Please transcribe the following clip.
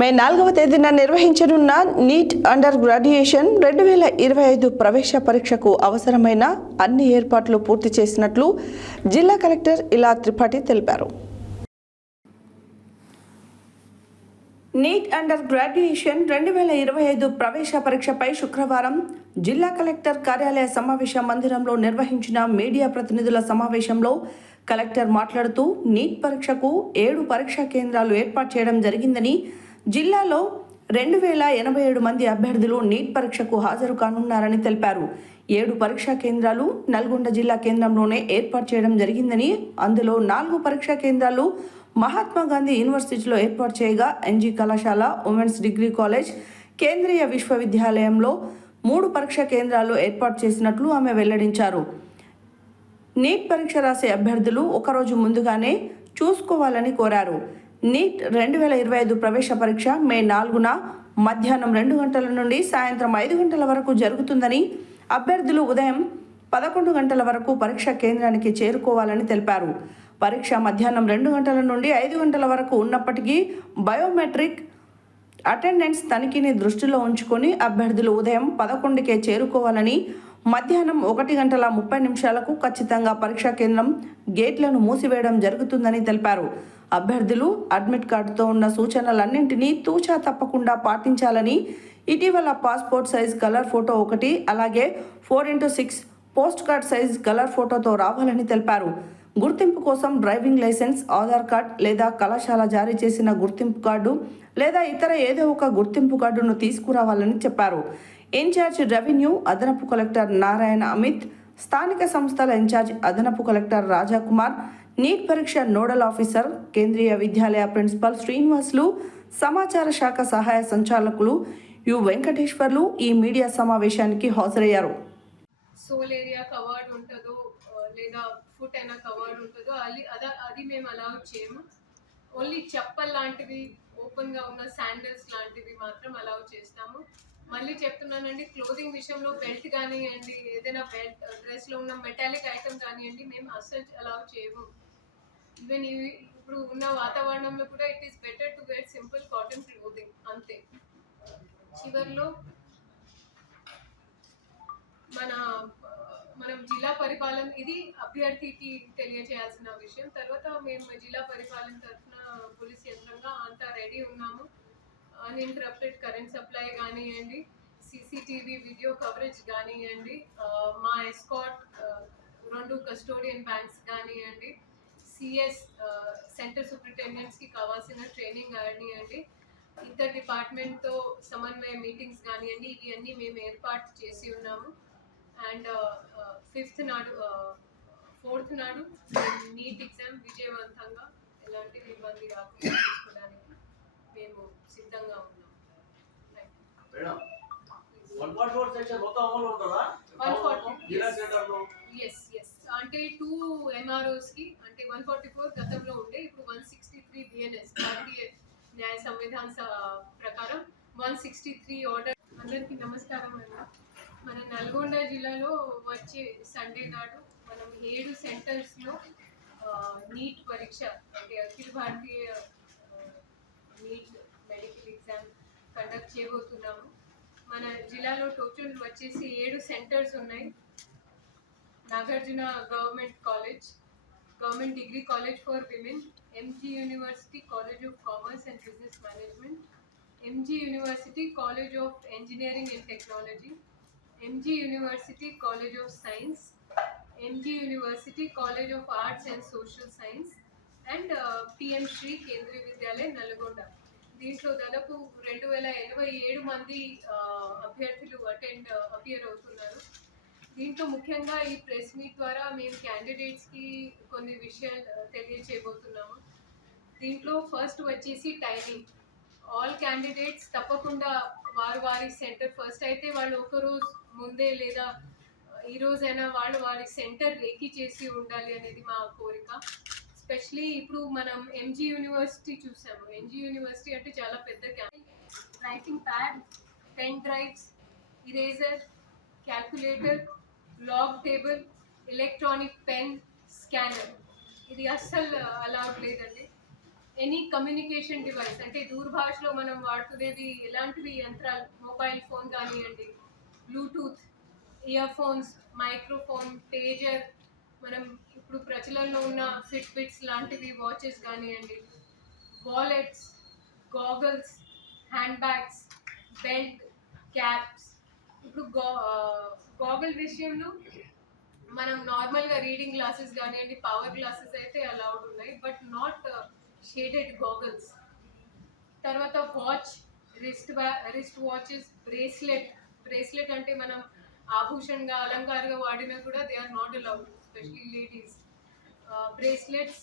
మే 4వ తేదీన నిర్వహించనున్న నీట్ అండర్ గ్రాడ్యుయేషన్ 2025 ప్రవేశ పరీక్షకు అవసరమైన అన్ని ఏర్పాట్లు పూర్తి చేసినట్లు జిల్లా కలెక్టర్ ఇలా త్రిపాఠి తెలిపారు. నీట్ అండర్ గ్రాడ్యుయేషన్ 2025 ప్రవేశ పరీక్షపై శుక్రవారం జిల్లా కలెక్టర్ కార్యాలయ సమావేశ మందిరంలో నిర్వహించిన మీడియా ప్రతినిధుల సమావేశంలో కలెక్టర్ మాట్లాడుతూ నీట్ పరీక్షకు 7 పరీక్షా కేంద్రాలు ఏర్పాటు చేయడం జరిగిందని, జిల్లాలో 2087 మంది అభ్యర్థులు నీట్ పరీక్షకు హాజరు కానున్నారని తెలిపారు. 7 పరీక్షా కేంద్రాలు నల్గొండ జిల్లా కేంద్రంలోనే ఏర్పాటు చేయడం జరిగిందని, అందులో 4 పరీక్షా కేంద్రాలు మహాత్మా గాంధీ యూనివర్సిటీలో ఏర్పాటు చేయగా ఎన్జీ కళాశాల, ఉమెన్స్ డిగ్రీ కాలేజ్, కేంద్రీయ విశ్వవిద్యాలయంలో 3 పరీక్షా కేంద్రాలు ఏర్పాటు చేసినట్లు ఆమె వెల్లడించారు. నీట్ పరీక్ష రాసే అభ్యర్థులు ఒకరోజు ముందుగానే చూసుకోవాలని కోరారు. నీట్ 2025 ప్రవేశ పరీక్ష మే 4న మధ్యాహ్నం 2 గంటల నుండి సాయంత్రం 5 గంటల వరకు జరుగుతుందని, అభ్యర్థులు ఉదయం 11 గంటల వరకు పరీక్షా కేంద్రానికి చేరుకోవాలని తెలిపారు. పరీక్ష మధ్యాహ్నం 2 గంటల నుండి 5 గంటల వరకు ఉన్నప్పటికీ బయోమెట్రిక్ అటెండెన్స్ తనిఖీని దృష్టిలో ఉంచుకొని అభ్యర్థులు ఉదయం 11కే చేరుకోవాలని, మధ్యాహ్నం 1:30 ఖచ్చితంగా పరీక్షా కేంద్రం గేట్లను మూసివేయడం జరుగుతుందని తెలిపారు. అభ్యర్థులు అడ్మిట్ కార్డుతో ఉన్న సూచనలన్నింటినీ తూచా తప్పకుండా పాటించాలని, ఇటీవల పాస్పోర్ట్ సైజ్ కలర్ ఫోటో 1, అలాగే 4x6 post card size colour ఫోటోతో రావాలని తెలిపారు. గుర్తింపు కోసం డ్రైవింగ్ లైసెన్స్, ఆధార్ కార్డ్ లేదా కళాశాల జారీ చేసిన గుర్తింపు కార్డు లేదా ఇతర ఏదో ఒక గుర్తింపు కార్డును తీసుకురావాలని చెప్పారు. ఇన్ఛార్జ్ రెవెన్యూ అదనపు కలెక్టర్ నారాయణ అమిత్, స్థానిక సంస్థల ఇన్ఛార్జ్ అదనపు కలెక్టర్ రాజాకుమార్, నీట్ పరీక్ష nodal officer, Kendriya Vidyalaya principal Srinivasulu, సమాచార శాఖ సహాయ సంచాలకులు యు వెంకటేశ్వర్లు ఈ మీడియా సమావేశానికి హాజరయ్యారు. సోల్ ఏరియా కవర్డ్ ఉంటుందో లేదా ఫుట్ అయినా కవర్డ్ ఉంటుందో అది మేము అలౌ చేయము. ఓన్లీ చెప్పల్ లాంటివి, ఓపెన్గా ఉన్న శాండిల్స్ లాంటివి మాత్రం అలౌ చేస్తాము. మళ్ళీ చెప్తున్నానండి, క్లోదింగ్ విషయంలో బెల్ట్ కానివ్వండి, ఏదైనా బెల్ట్ డ్రెస్లో ఉన్న మెటాలిక్ ఐటమ్ కానివ్వండి, మేము అస్సలు అలౌ చేయము. ఈవెన్ ఇప్పుడు ఉన్న వాతావరణంలో కూడా it is better to wear simple cotton clothing అంతే. చివరిలో మనం జిల్లా పరిపాలన, ఇది అభ్యర్థికి తెలియజేయాల్సిన విషయం. తర్వాత మేము జిల్లా పరిపాలన తరఫున పోలీస్ యంత్రంగా అంతా రెడీ ఉన్నాము. అన్ఇంటరప్టెడ్ కరెంట్ సప్లై కానివ్వండి, సీసీటీవీ వీడియో కవరేజ్ కానివ్వండి, మా ఎస్కాట్ 2 కస్టోడియన్ బ్యాంక్స్ కానివ్వండి, సిఎస్ సెంటర్ సూపరింటెండెంట్స్కి కావాల్సిన ట్రైనింగ్ కానివ్వండి, ఇతర డిపార్ట్మెంట్తో సమన్వయ మీటింగ్స్ కానివ్వండి, ఇవి అన్నీ మేము ఏర్పాటు చేసి ఉన్నాము. అండ్ 4th నాడు నీట్ ఎగ్జామ్ విజయవంతంగా ఎలాంటి ఇబ్బంది రాకుండా తీసుకోవడానికి మేము సిద్ధంగా ఉన్నాం. అంటే 2 MROస్కి అంటే 144 గతంలో ఉండే, ఇప్పుడు 163 BNS భారతీయ న్యాయ సంవిధాన ప్రకారం 163 ఆర్డర్. అందరికీ నమస్కారం అండి. మన నల్గొండ జిల్లాలో వచ్చే సండే నాడు మనం 7 సెంటర్స్లో నీట్ పరీక్ష అంటే అఖిల భారతీయ నీట్ మెడికల్ ఎగ్జామ్ కండక్ట్ చేయబోతున్నాము. మన జిల్లాలో టోటల్ వచ్చేసి 7 సెంటర్స్ ఉన్నాయి. Nagarjuna government college, government degree college for women, MG university college of commerce and business management, MG university college of engineering and technology, MG university college of science, MG university college of arts and social science and PM Shri Kendriya Vidyalaya Nalgonda. దీంట్లో దాదాపు 2087 మంది అభ్యర్థులు appear అవుతున్నారు. దీంట్లో ముఖ్యంగా ఈ press meet ద్వారా మేము క్యాండిడేట్స్కి కొన్ని విషయాలు తెలియచేయబోతున్నాము. దీంట్లో ఫస్ట్ వచ్చేసి టైమింగ్. ఆల్ క్యాండిడేట్స్ తప్పకుండా వారి సెంటర్ ఫస్ట్ అయితే వాళ్ళు ఒకరోజు ముందే లేదా ఈ రోజైనా వారి సెంటర్ రేఖీ చేసి ఉండాలి అనేది మా కోరిక. ఎస్పెషలీ ఇప్పుడు మనం ఎంజీ యూనివర్సిటీ చూసాము. ఎంజీ యూనివర్సిటీ అంటే చాలా పెద్ద camp. Writing pad, pen drives, eraser, calculator, log table, electronic pen, scanner ఇది అస్సలు అలౌడ్ లేదండి. ఎనీ కమ్యూనికేషన్ డివైస్ అంటే దూరభాషలో మనం వాడుకునేది ఎలాంటివి యంత్రాలు, మొబైల్ ఫోన్ కానివ్వండి, bluetooth, ear phones, microphone, pager, మనం ఇప్పుడు ప్రచలంలో ఉన్న ఫిట్బిట్స్ లాంటివి, వాచెస్ కానివ్వండి, wallets, goggles, hand bags, belt, caps. ఇప్పుడు గాగల్ విషయంలో మనం నార్మల్గా రీడింగ్ గ్లాసెస్ కానివ్వండి, పవర్ గ్లాసెస్ అయితే అలౌడ్ ఉన్నాయి, బట్ నాట్ షేడెడ్ గాగల్స్. తర్వాత వాచ్, రిస్ట్ వాచెస్, బ్రేస్లెట్ అంటే మనం ఆభూషణంగా అలంకారంగా వాడినా కూడా they are not allowed, especially ladies. Bracelets,